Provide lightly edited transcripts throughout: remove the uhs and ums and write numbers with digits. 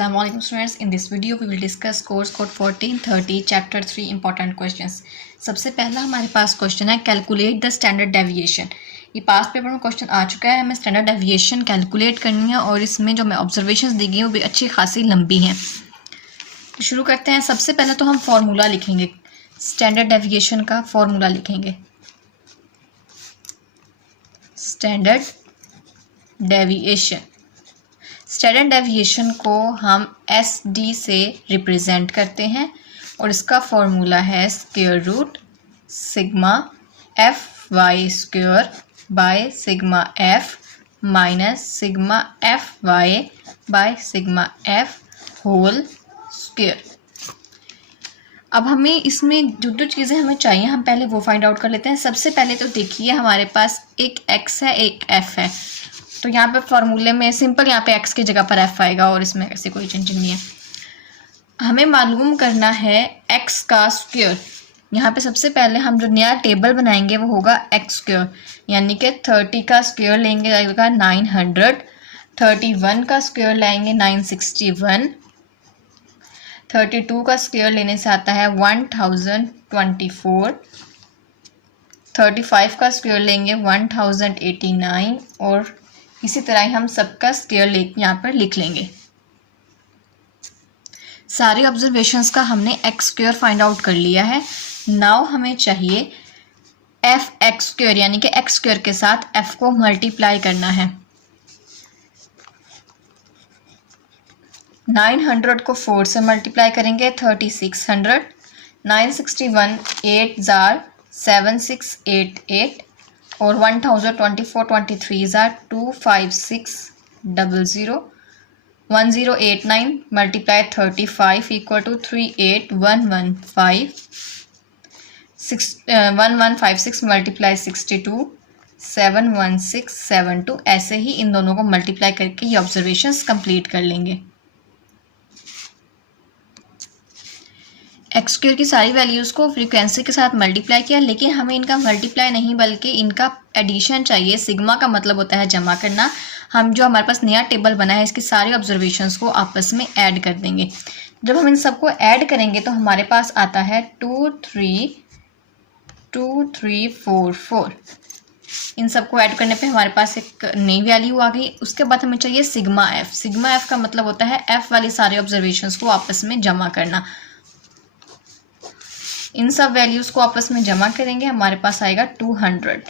Assalamualaikum students. In this video we will discuss course code 1430 chapter 3 important questions. सबसे पहला हमारे पास question है calculate the standard deviation. ये past paper में question आ चुका है, हमें स्टैंडर्ड डेविएशन कैलकुलेट करनी है और इसमें जो हमें ऑब्जर्वेशंस दी गई हैं वो भी अच्छी खासी लंबी हैं। तो शुरू करते हैं। सबसे पहले तो हम फार्मूला लिखेंगे, स्टैंडर्ड डेविएशन का फार्मूला लिखेंगे। स्टैंडर्ड डेविएशन, स्टैंडर्ड डेविएशन को हम एस डी से रिप्रेजेंट करते हैं और इसका फॉर्मूला है square root sigma F Y square by sigma F minus sigma F Y by sigma F whole square. अब हमें इसमें जो जो चीज़ें हमें चाहिए हम पहले वो फाइंड आउट कर लेते हैं। सबसे पहले तो देखिए हमारे पास एक एक्स है एक एफ है, तो यहाँ पे फॉर्मूले में सिंपल यहाँ पे x की जगह पर f आएगा और इसमें ऐसे कोई चेंजिंग नहीं है। हमें मालूम करना है x का स्क्वायर। यहाँ पे सबसे पहले हम जो नया टेबल बनाएंगे वो होगा x स्क्वायर, यानी कि 30 का स्क्वायर लेंगे आएगा 900, 31 का स्क्वायर लेंगे 961, 32 का स्क्वायर लेने से आता है 1024, 35 का स्क्वायर लेंगे 1089 और इसी तरह ही हम सबका स्क्वायर यहाँ पर लिख लेंगे। सारे ऑब्जर्वेशंस का हमने एक्स स्क्वायर फाइंड आउट कर लिया है। नाउ हमें चाहिए एफ एक्स स्क्वायर, यानी कि एक्स स्क्वायर के साथ एफ को मल्टीप्लाई करना है। 900 को 4 से मल्टीप्लाई करेंगे 3600, 961 8 जार 7688 और 1024 23 जार 25600, 1089 मल्टीप्लाई 35 इक्वल टू 38115, 1156 मल्टीप्लाई 62 71672। ऐसे ही इन दोनों को मल्टीप्लाई करके ये ऑब्जर्वेशंस कंप्लीट कर लेंगे। एक्स स्क्वायर की सारी वैल्यूज़ को फ्रीक्वेंसी के साथ मल्टीप्लाई किया, लेकिन हमें इनका मल्टीप्लाई नहीं बल्कि इनका एडिशन चाहिए। सिग्मा का मतलब होता है जमा करना। हम जो हमारे पास नया टेबल बना है इसकी सारी ऑब्जर्वेशंस को आपस में ऐड कर देंगे। जब हम इन सबको ऐड करेंगे तो हमारे पास आता है 23234। इन सबको ऐड करने पे हमारे पास एक नई वैल्यू आ गई। उसके बाद हमें चाहिए सिग्मा एफ। सिग्मा एफ का मतलब होता है एफ वाली सारी ऑब्जर्वेशंस को आपस में जमा करना। इन सब वैल्यूज़ को आपस में जमा करेंगे, हमारे पास आएगा 200।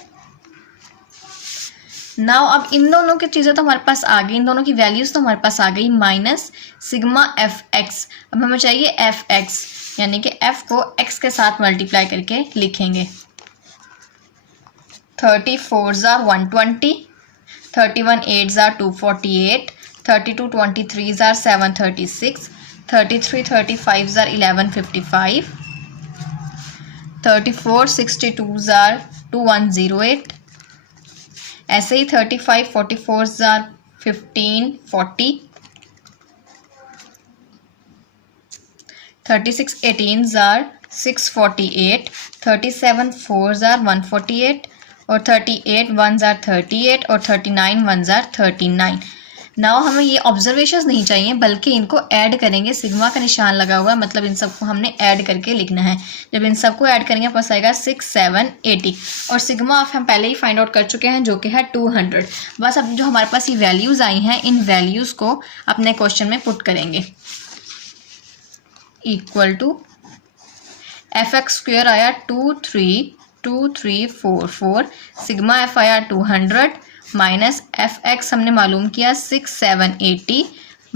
नाउ अब इन दोनों की चीज़ें तो हमारे पास आ गई, इन दोनों की वैल्यूज़ तो हमारे पास आ गई, माइनस सिग्मा एफ एक्स। अब हमें चाहिए एफ एक्स, यानी कि एफ को एक्स के साथ मल्टीप्लाई करके लिखेंगे। 34 jar 120, 31 8 jar 248, 32 23 jar 736, 33 35 jar 1155, 34 62 jar 2108, ऐसे ही 35 44 जार 1540, 36 18 जार 648, 37 4 जार 148 और 38 1 जार 38 और 39 1 जार 39। नाउ हमें ये ऑब्जर्वेशंस नहीं चाहिए बल्कि इनको ऐड करेंगे। सिग्मा का निशान लगा हुआ है, मतलब इन सबको हमने ऐड करके लिखना है। जब इन सबको ऐड करेंगे पास आएगा 6780 और सिग्मा ऑफ हम पहले ही फाइंड आउट कर चुके हैं जो कि है 200। बस अब जो हमारे पास ये वैल्यूज़ आई हैं इन वैल्यूज़ को अपने क्वेश्चन में पुट करेंगे। Equal to F X square आया 232344, सिग्मा एफ आया 200 माइनस एफ एक्स हमने मालूम किया 6780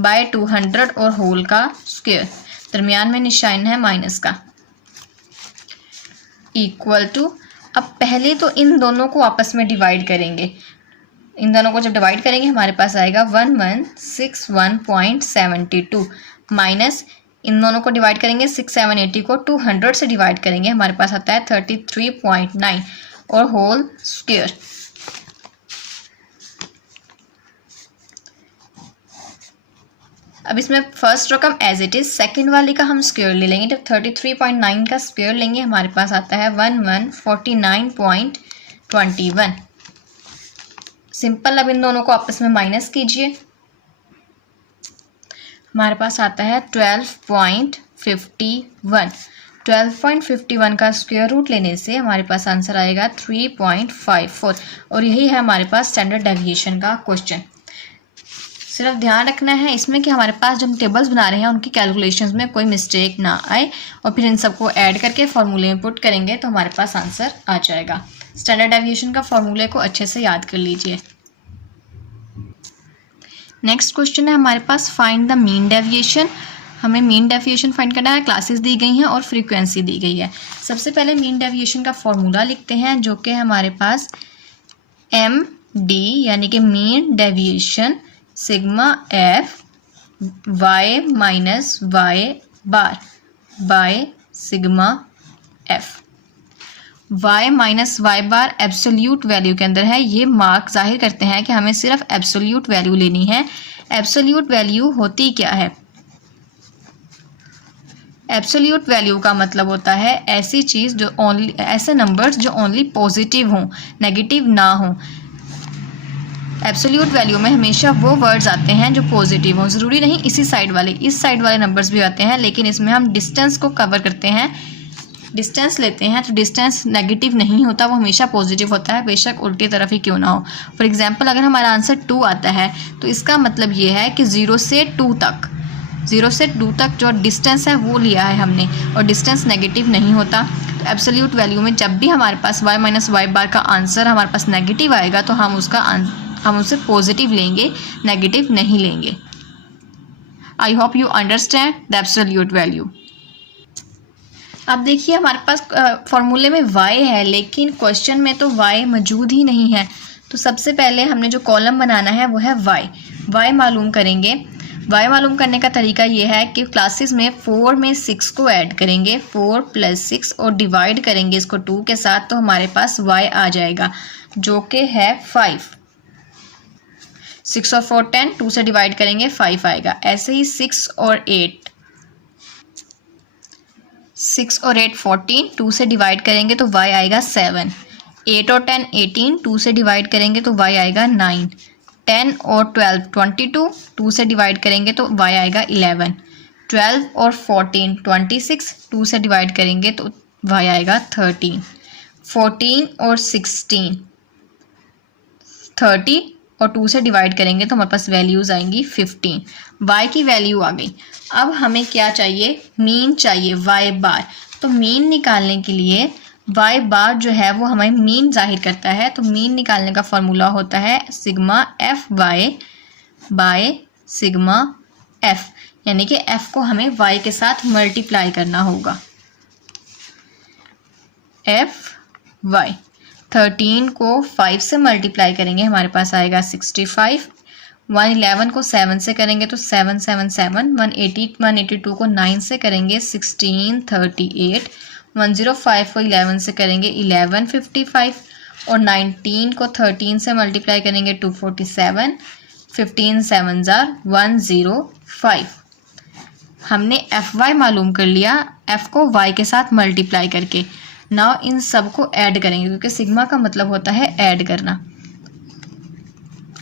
बाय 200 और होल का स्क्वायर, दरमियान में निशान है माइनस का, इक्वल टू। अब पहले तो इन दोनों को आपस में डिवाइड करेंगे। इन दोनों को जब डिवाइड करेंगे हमारे पास आएगा 1161.72 माइनस इन दोनों को डिवाइड करेंगे 6780 को 200 से डिवाइड करेंगे, हमारे पास आता है 33.9 और होल स्क्वायर। अब इसमें फर्स्ट रकम एज इट इज़, सेकंड वाली का हम स्क्वायर ले लेंगे। जब 33.9 का स्क्वायर लेंगे हमारे पास आता है 1149.21। सिंपल, अब इन दोनों को आपस में माइनस कीजिए। हमारे पास आता है 12.51। 12.51 का स्क्वायर रूट लेने से हमारे पास आंसर आएगा 3.54 और यही है हमारे पास स्टैंडर्ड डेविएशन का क्वेश्चन। सिर्फ ध्यान रखना है इसमें कि हमारे पास जो हम टेबल्स बना रहे हैं उनकी कैलकुलेशंस में कोई मिस्टेक ना आए और फिर इन सबको ऐड करके फॉर्मूले में पुट करेंगे तो हमारे पास आंसर आ जाएगा। स्टैंडर्ड डेविएशन का फॉर्मूले को अच्छे से याद कर लीजिए। नेक्स्ट क्वेश्चन है हमारे पास फाइंड द मीन डेविएशन। हमें मीन डेविएशन फाइंड करना है। क्लासेस दी गई हैं और फ्रीक्वेंसी दी गई है। सबसे पहले मीन डेविएशन का फॉर्मूला लिखते हैं जो कि हमारे पास MD यानी कि mean deviation sigma F y minus y बार bye sigma F। y minus y बार एब्सोल्यूट वैल्यू के अंदर है। ये मार्क जाहिर करते हैं कि हमें सिर्फ एब्सोल्यूट वैल्यू लेनी है। एब्सोल्यूट वैल्यू होती क्या है? एब्सोल्यूट वैल्यू का मतलब होता है ऐसी चीज़ जो ओनली, ऐसे नंबर्स जो ओनली पॉजिटिव हों, नेगेटिव ना हों। एब्सोल्यूट वैल्यू में हमेशा वो वर्ड्स आते हैं जो पॉजिटिव हों। ज़रूरी नहीं इसी साइड वाले, इस साइड वाले नंबर्स भी आते हैं, लेकिन इसमें हम डिस्टेंस को कवर करते हैं। डिस्टेंस लेते हैं तो डिस्टेंस नेगेटिव नहीं होता, वो हमेशा पॉजिटिव होता है, बेशक उल्टी तरफ ही क्यों ना हो। फॉर एग्जांपल अगर हमारा आंसर 2 आता है तो इसका मतलब ये है कि 0 से 2 तक जो डिस्टेंस है वो लिया है हमने और डिस्टेंस नेगेटिव नहीं होता। तो एब्सोल्यूट वैल्यू में जब भी हमारे पास y माइनस y बार का आंसर हमारे पास नेगेटिव आएगा तो हम उसे पॉजिटिव लेंगे, नेगेटिव नहीं लेंगे। I hope you understand the absolute value. अब देखिए हमारे पास फॉर्मूले में y है लेकिन क्वेश्चन में तो y मौजूद ही नहीं है। तो सबसे पहले हमने जो कॉलम बनाना है वो है y मालूम करेंगे। y मालूम करने का तरीका ये है कि क्लासेस में 4 में 6 को ऐड करेंगे, 4 + 6 और डिवाइड करेंगे इसको 2 के साथ, तो हमारे पास y आ जाएगा जो कि है 5। 6 और 4 10, 2 से डिवाइड करेंगे 5 आएगा। ऐसे ही 6 और 8 14, 2 से डिवाइड करेंगे तो y आएगा 7। 8 और 10 18, 2 से डिवाइड करेंगे तो y आएगा 9। 10 और 12 22, 2 से डिवाइड करेंगे तो y आएगा 11। 12 और 14 26, 2 से डिवाइड करेंगे तो y आएगा 13। 14 और 16 30 और 2 से डिवाइड करेंगे तो हमारे पास वैल्यूज़ आएंगी 15। y की वैल्यू आ गई। अब हमें क्या चाहिए? मीन चाहिए, y बार। तो मीन निकालने के लिए y बार जो है वो हमें मीन जाहिर करता है। तो मीन निकालने का फॉर्मूला होता है sigma FY bye sigma F, यानी कि F को हमें y के साथ मल्टीप्लाई करना होगा। FY 13 को 5 से मल्टीप्लाई करेंगे हमारे पास आएगा 65। 111 को 7 से करेंगे तो 777। 182 को 9 से करेंगे 1638। 105 को 11 से करेंगे 1155 और 19 को 13 से मल्टीप्लाई करेंगे 247। 15 7 जार 105। हमने FY मालूम कर लिया, F को Y के साथ मल्टीप्लाई करके। नाउ इन सब को ऐड करेंगे क्योंकि सिग्मा का मतलब होता है ऐड करना।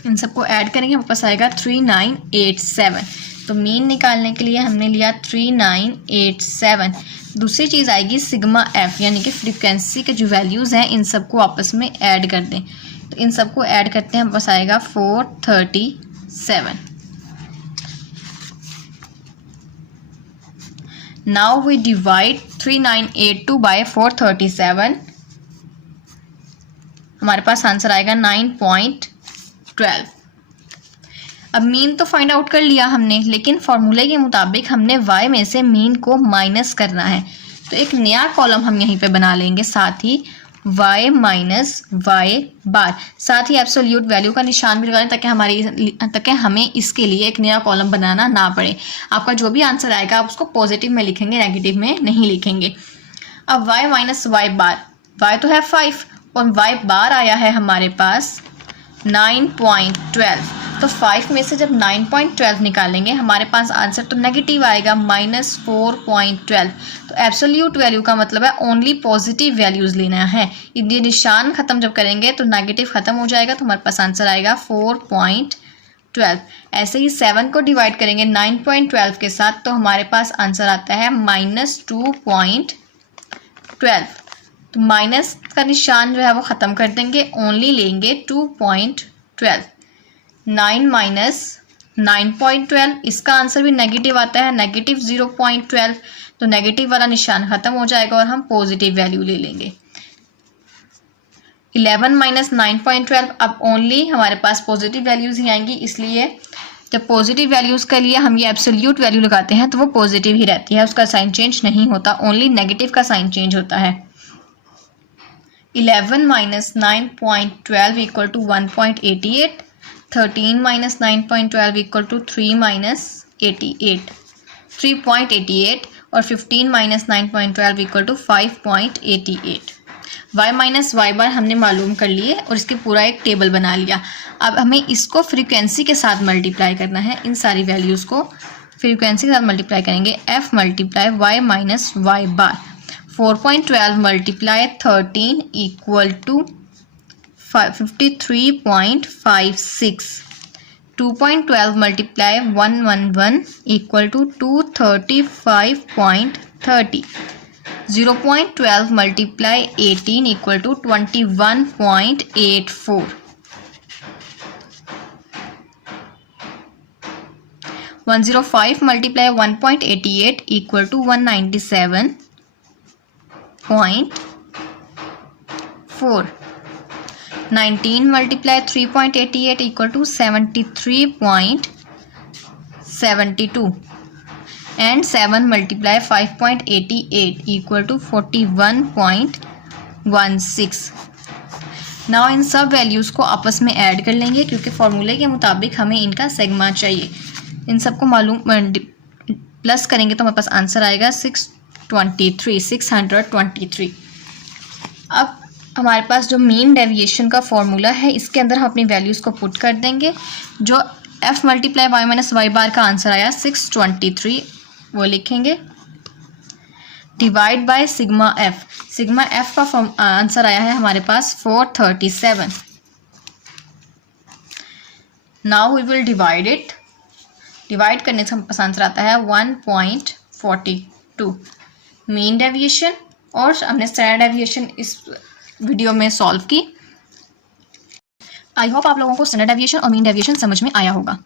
इन सबको ऐड करेंगे हमारे पास आएगा 3987। तो मीन निकालने के लिए हमने लिया 3987। दूसरी चीज़ आएगी सिग्मा F, यानी कि फ्रीक्वेंसी के जो वैल्यूज़ हैं इन सबको आपस में ऐड कर दें। तो इन सबको ऐड करते हैं, हमारे पास आएगा 437। Now we divide 3982 by 437। हमारे पास आंसर आएगा 9.12। अब मीन तो फाइंड आउट कर लिया हमने, लेकिन फॉर्मूले के मुताबिक हमने y में से मीन को माइनस करना है। तो एक नया कॉलम हम यहीं पे बना लेंगे, साथ ही y माइनस y बार, साथ ही एब्सोल्यूट वैल्यू का निशान भी लगाएं ताकि हमें इसके लिए एक नया कॉलम बनाना ना पड़े। आपका जो भी आंसर आएगा आप उसको पॉजिटिव में लिखेंगे, नेगेटिव में नहीं लिखेंगे। अब y माइनस y बार, y तो है 5 और y बार आया है हमारे पास 9.12। तो 5 में से जब 9.12 निकालेंगे हमारे पास आंसर तो नेगेटिव आएगा -4.12। तो एब्सोल्यूट वैल्यू का मतलब है ओनली पॉजिटिव वैल्यूज़ लेना है। ये निशान ख़त्म जब करेंगे तो नेगेटिव ख़त्म हो जाएगा, तो हमारे पास आंसर आएगा 4.12। 12। ऐसे ही 7 को डिवाइड करेंगे 9.12 के साथ तो हमारे पास आंसर आता है -2.12। तो माइनस का निशान जो है वो ख़त्म कर देंगे, ओनली लेंगे 2.12। 9 माइनस 9.12, इसका आंसर भी नेगेटिव आता है, नेगेटिव 0.12। तो नेगेटिव वाला निशान ख़त्म हो जाएगा और हम पॉजिटिव वैल्यू ले लेंगे। 11 माइनस 9.12, अब ओनली हमारे पास पॉजिटिव वैल्यूज़ ही आएंगी, इसलिए जब पॉजिटिव वैल्यूज़ के लिए हम ये एब्सोल्यूट वैल्यू लगाते हैं तो वो पॉजिटिव ही रहती है, उसका साइन चेंज नहीं होता, ओनली नेगेटिव का साइन चेंज होता है। 11 minus 9.12 equal to 1.88। 13 minus 9.12 equal to 3 minus 3.88 और 15 minus 9.12 equal to 5.88। y minus Y bar हमने मालूम कर लिए और इसके पूरा एक टेबल बना लिया। अब हमें इसको फ्रीक्वेंसी के साथ मल्टीप्लाई करना है, इन सारी वैल्यूज़ को फ्रीक्वेंसी के साथ मल्टीप्लाई करेंगे। f multiply y minus Y bar. 4.12 multiply 13 equal to 53.56। 2.12 multiply 111 equal to 235.30। 0.12 multiply 18 equal to 21.84। 105 multiply 1.88 equal to 197.4। 19 multiply 3.88 equal to 73.72 and 7 multiply 5.88 equal to 41.16। Now इन सब वैल्यूज़ को आपस में ऐड कर लेंगे क्योंकि फॉर्मूले के मुताबिक हमें इनका सेगमा चाहिए। इन सबको मालूम प्लस करेंगे तो हमारे पास आंसर आएगा 623। अब हमारे पास जो मीन डेविएशन का फॉर्मूला है इसके अंदर हम अपनी वैल्यूज़ को पुट कर देंगे। जो f multiply y minus Y bar का आंसर आया 623 वो लिखेंगे, divide by sigma f। Sigma f का आंसर आया है हमारे पास 437। Now we will divide it. Divide करने से हमारे पास आंसर आता है 1.42 मीन डेविएशन, और हमने स्टैंडर्ड डेविएशन इस वीडियो में सॉल्व की। आई होप आप लोगों को स्टैंडर्ड डेविएशन और मीन डेविएशन समझ में आया होगा।